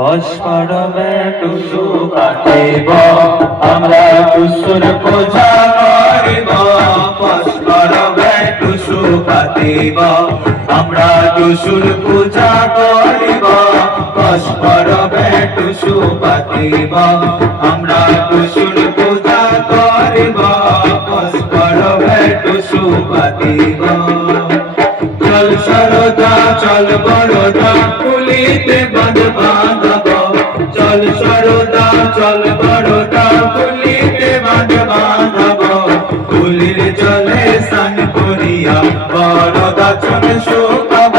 পরস্পরমে টুসু কাটিব আমরা টুসুর পূজা করিব পরস্পরমে টুসু কাটিব আমরা টুসুর পূজা করিব পরস্পরমে টুসু কাটিব আমরা টুসুর পূজা করিব পরস্পরমে টুসু কাটিব চল সরদা চল বড়দা কুলিতে বাঁধ বাঁধব চল সরদা চল বড়দা কুলিতে বাঁধ বাঁধব কুলির জলে স্নান করিয়া বড়দা চল শুকাব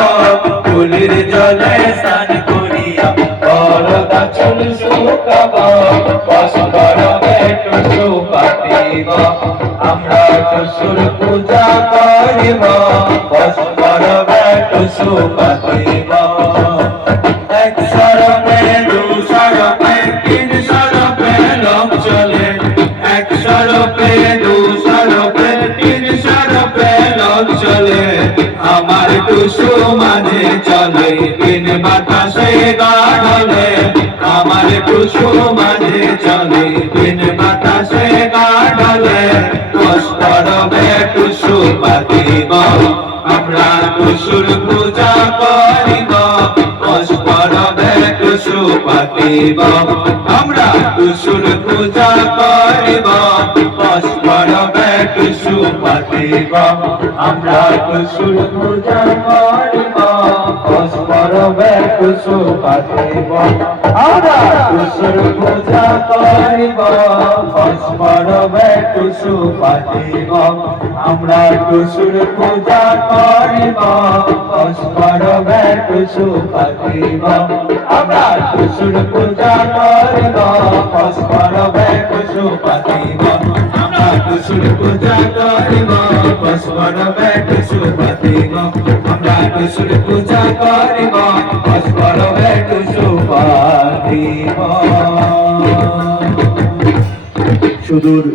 কুলির জলে স্নান করিয়া বড়দা চল শুকাব পরস্পরমে টুসু কাটিব আমরা টুসুর পূজা করিব পরস্পরমে টুসু কাটিব এক সরপে দু সরপে তিন সরপে লোক চলে এক সরপে দু সরপে তিন সরপে লোক চলে আমার টুসু মাঝে চলে তিন বাতাসে গাড়লে আমার টুসু মাঝে চলে তিন বাতাসে গাড়লে পরস্পরমে টুসু পাতিব আমরা টুসুর পূজা করিব পরস্পরমে টুসু পাতিব আমরা টুসুর পূজা করিব পরস্পরমে টুসু পাতিব আমরা টুসুর পূজা করিব পরস্পরমে টুসু পাতিব আমরা টুসুর পূজা করিব পরস্পরমে টুসু পাতিব আমরা টুসুর পূজা করিব পরস্পরমে টুসু পাতিব আমরা টুসুর পূজা করিব পরস্পরমে টুসু পাতিব আমরা টুসুর পূজা করিব পরস্পরমে টুসু পাতিব আমরা টুসুর পূজা করিব পরস্পরমে টুসু পাতিব। সুদূর